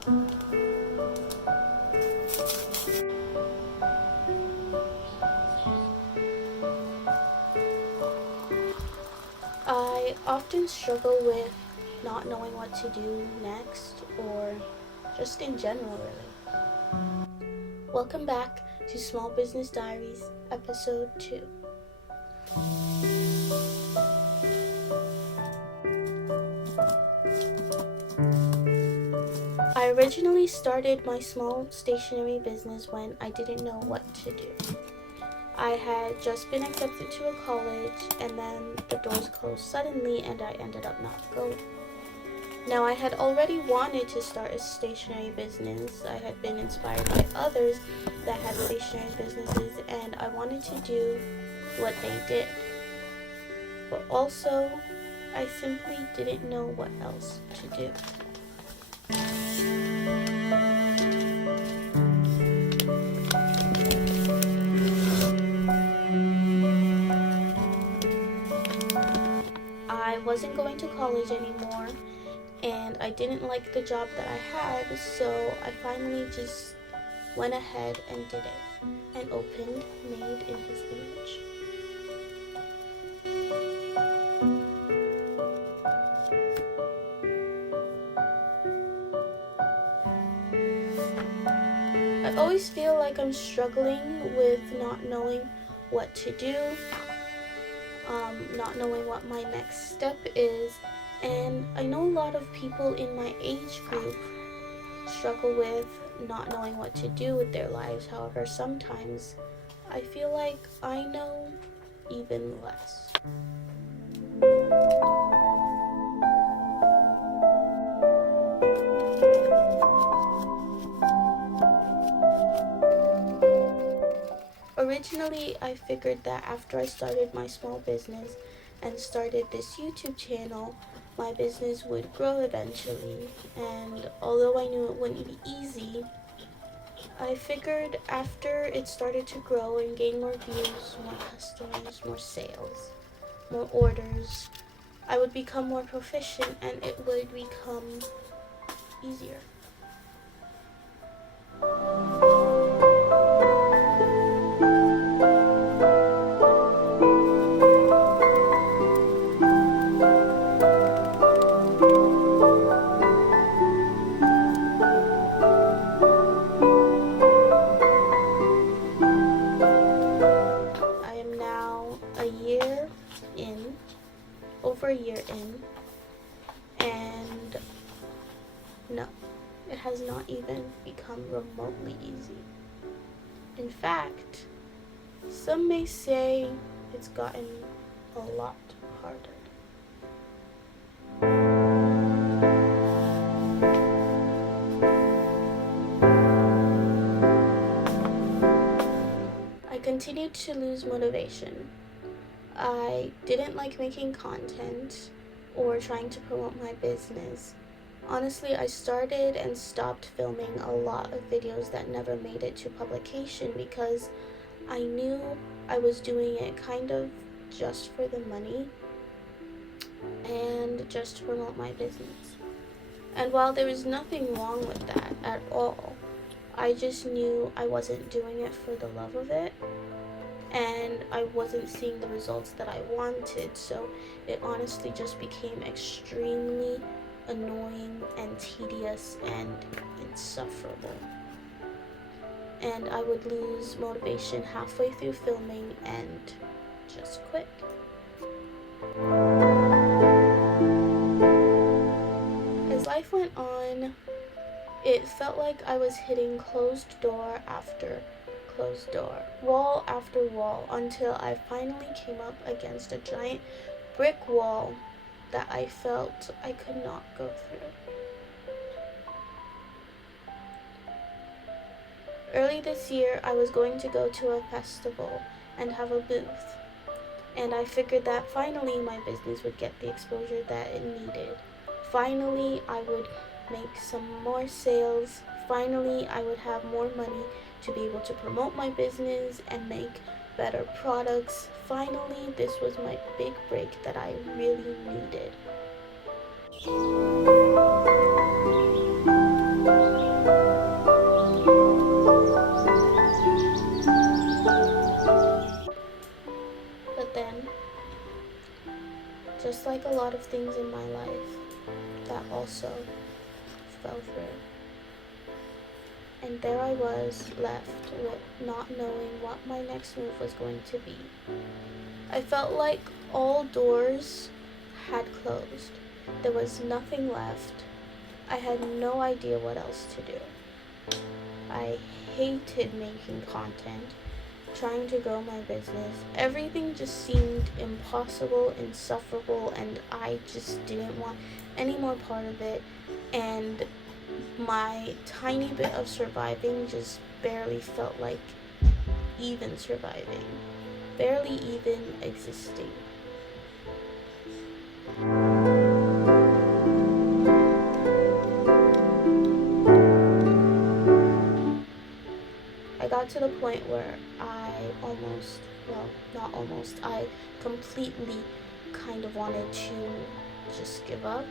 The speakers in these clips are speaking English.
I often struggle with not knowing what to do next, or just in general, really. Welcome back to Small Business Diaries, Episode 2. I originally started my small stationery business when I didn't know what to do. I had just been accepted to a college, and then the doors closed suddenly and I ended up not going. Now, I had already wanted to start a stationery business. I had been inspired by others that had stationery businesses, and I wanted to do what they did. But also, I simply didn't know what else to do. I wasn't going to college anymore, and I didn't like the job that I had, so I finally just went ahead and did it, and opened Made in His Image. I always feel like I'm struggling with not knowing what to do, not knowing what my next step is, and I know a lot of people in my age group struggle with not knowing what to do with their lives. However, sometimes I feel like I know even less. Originally, I figured that after I started my small business and started this YouTube channel, my business would grow eventually. And although I knew it wouldn't be easy, I figured after it started to grow and gain more views, more customers, more sales, more orders, I would become more proficient and it would become easier. I am now over a year in, and no, it has not even become remotely easy. In fact, some may say it's gotten a lot harder. I continued to lose motivation. I didn't like making content or trying to promote my business. Honestly, I started and stopped filming a lot of videos that never made it to publication because I knew I was doing it kind of just for the money and just to promote my business. And while there was nothing wrong with that at all, I just knew I wasn't doing it for the love of it, and I wasn't seeing the results that I wanted, so it honestly just became extremely annoying and tedious and insufferable. And I would lose motivation halfway through filming and just quit. As life went on, it felt like I was hitting closed door after closed door, wall after wall, until I finally came up against a giant brick wall that I felt I could not go through. Early this year, I was going to go to a festival and have a booth, and I figured that finally my business would get the exposure that it needed. Finally, I would make some more sales. Finally, I would have more money to be able to promote my business and make better products. Finally, this was my big break that I really needed. also fell through. And there I was, left with not knowing what my next move was going to be. I felt like all doors had closed. There was nothing left. I had no idea what else to do. I hated making content, trying to grow my business. Everything just seemed impossible, insufferable, and I just didn't want any more part of it. And my tiny bit of surviving just barely felt like even surviving, barely even existing. I got to the point where I completely kind of wanted to just give up.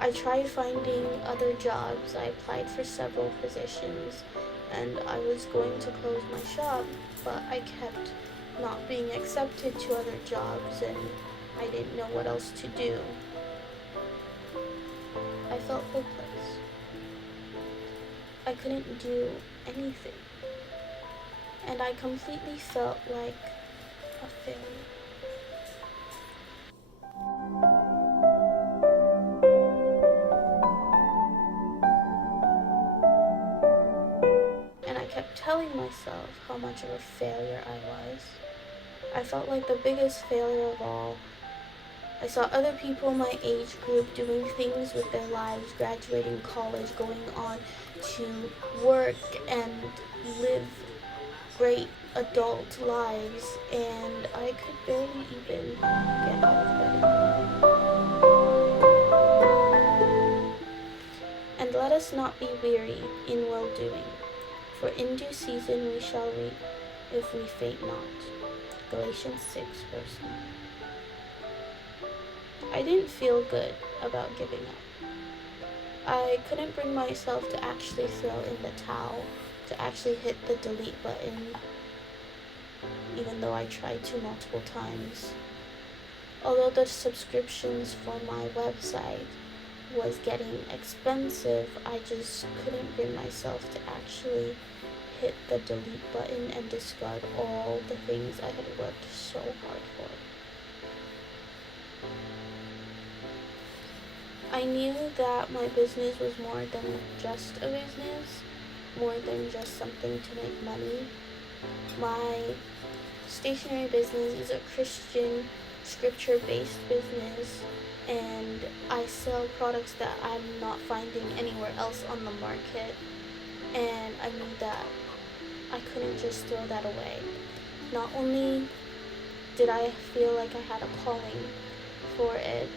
I tried finding other jobs. I applied for several positions, and I was going to close my shop, but I kept not being accepted to other jobs, and I didn't know what else to do. I felt hopeless. I couldn't do anything, and I completely felt like a failure. And I kept telling myself how much of a failure I was. I felt like the biggest failure of all. I saw other people my age group doing things with their lives, graduating college, going on to work and live great adult lives, and I could barely even get out of bed in the morning. And let us not be weary in well-doing, for in due season we shall reap if we faint not. Galatians 6, verse 9. I didn't feel good about giving up. I couldn't bring myself to actually throw in the towel, to actually hit the delete button, even though I tried to multiple times. Although the subscriptions for my website was getting expensive, I just couldn't bring myself to actually hit the delete button and discard all the things I had worked so hard for. I knew that my business was more than just a business, more than just something to make money. My stationery business is a Christian, scripture-based business, and I sell products that I'm not finding anywhere else on the market, and I knew that I couldn't just throw that away. Not only did I feel like I had a calling for it,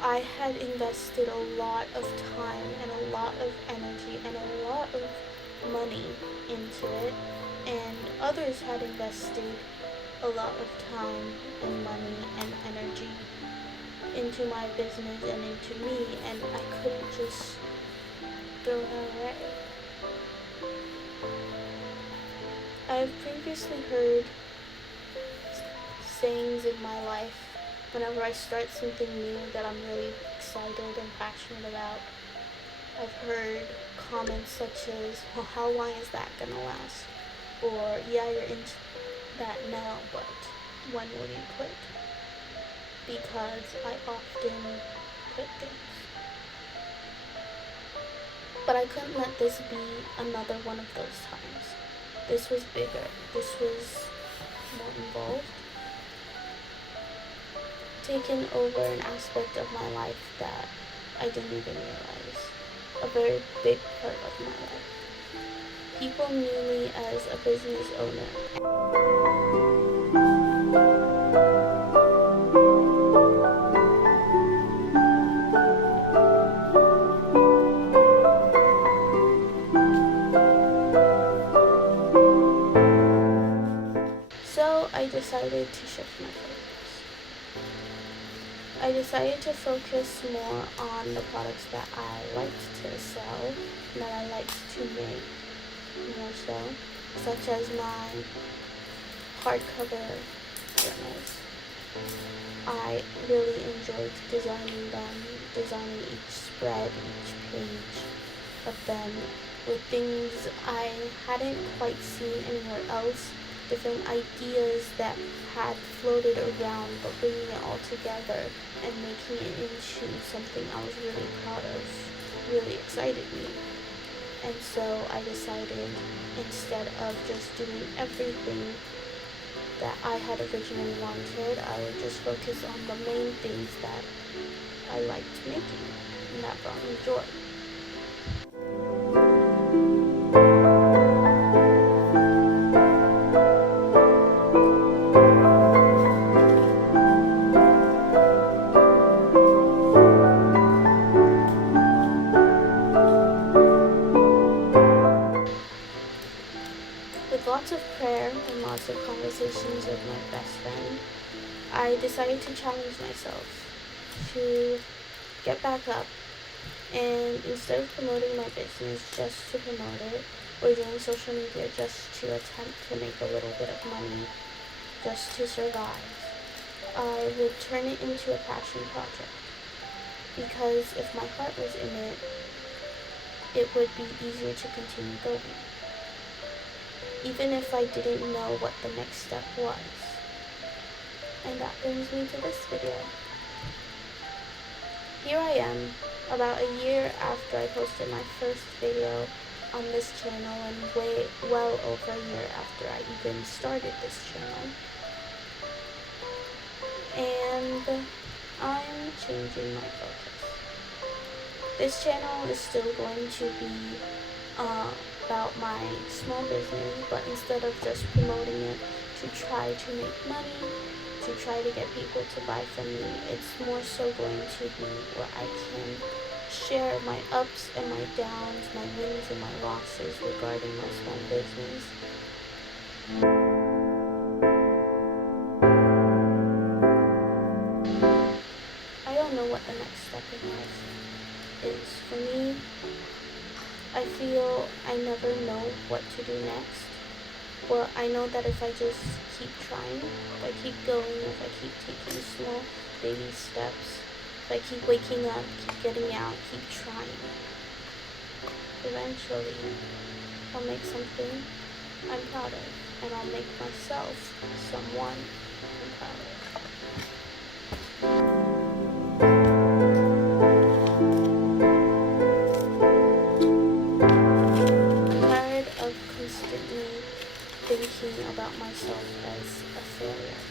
I had invested a lot of time and a lot of energy and a lot of money into it, and others had invested a lot of time and money and energy into my business and into me, and I couldn't just throw that away. I've previously heard sayings in my life whenever I start something new that I'm really excited and passionate about. I've heard comments such as, well, how long is that gonna last? Or, yeah, you're into that now, but when will you quit? Because I often quit things. But I couldn't let this be another one of those times. This was bigger. This was more involved. Taken over an aspect of my life that I didn't even realize. A very big part of my life. People knew me as a business owner. So I decided to shift my focus. I decided to focus more on the products that I liked to sell, that I liked to make more so, such as my hardcover journals. I really enjoyed designing them, designing each spread, each page of them with things I hadn't quite seen anywhere else, different ideas that had floated around, but bringing it all together and making it into something I was really proud of really excited me. And so I decided, instead of just doing everything that I had originally wanted, I would just focus on the main things that I liked making and that brought me joy. With lots of prayer and lots of conversations with my best friend, I decided to challenge myself to get back up, and instead of promoting my business just to promote it, or doing social media just to attempt to make a little bit of money just to survive, I would turn it into a passion project. Because if my heart was in it, it would be easier to continue going, even if I didn't know what the next step was. And that brings me to this video. Here I am, about a year after I posted my first video on this channel, and well over a year after I even started this channel. And I'm changing my focus. This channel is still going to be about my small business, but instead of just promoting it to try to make money, to try to get people to buy from me, it's more so going to be where I can share my ups and my downs, my wins and my losses regarding my small business. I don't know what the next step in life is for me. I feel I never know what to do next. But I know that if I just keep trying, if I keep going, if I keep taking small baby steps, if I keep waking up, keep getting out, keep trying, eventually I'll make something I'm proud of, and I'll make myself someone I'm proud of. Constantly thinking about myself as a failure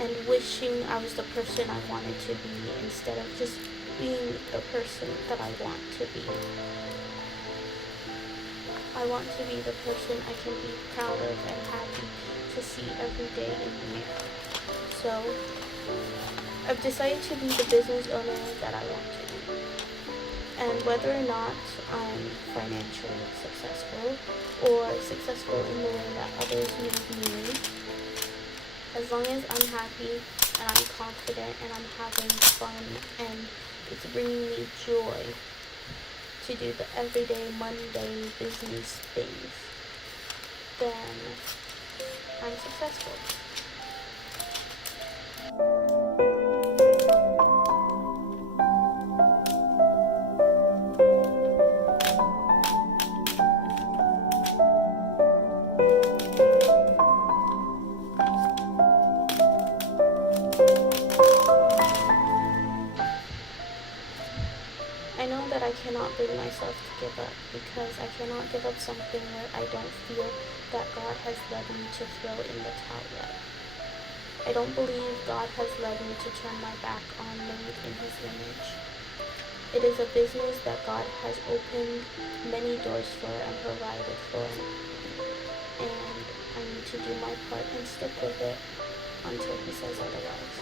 and wishing I was the person I wanted to be instead of just being the person that I want to be. I want to be the person I can be proud of and happy to see every day in the mirror. So I've decided to be the business owner that I want to be. And whether or not I'm financially successful or successful in the way that others may view me, as long as I'm happy and I'm confident and I'm having fun and it's bringing me joy to do the everyday, mundane business things, then I'm successful. I know that I cannot bring myself to give up, because I cannot give up something where I don't feel that God has led me to throw in the towel yet. I don't believe God has led me to turn my back on made in His image. It is a business that God has opened many doors for and provided for, and I need to do my part and stick with it until He says otherwise.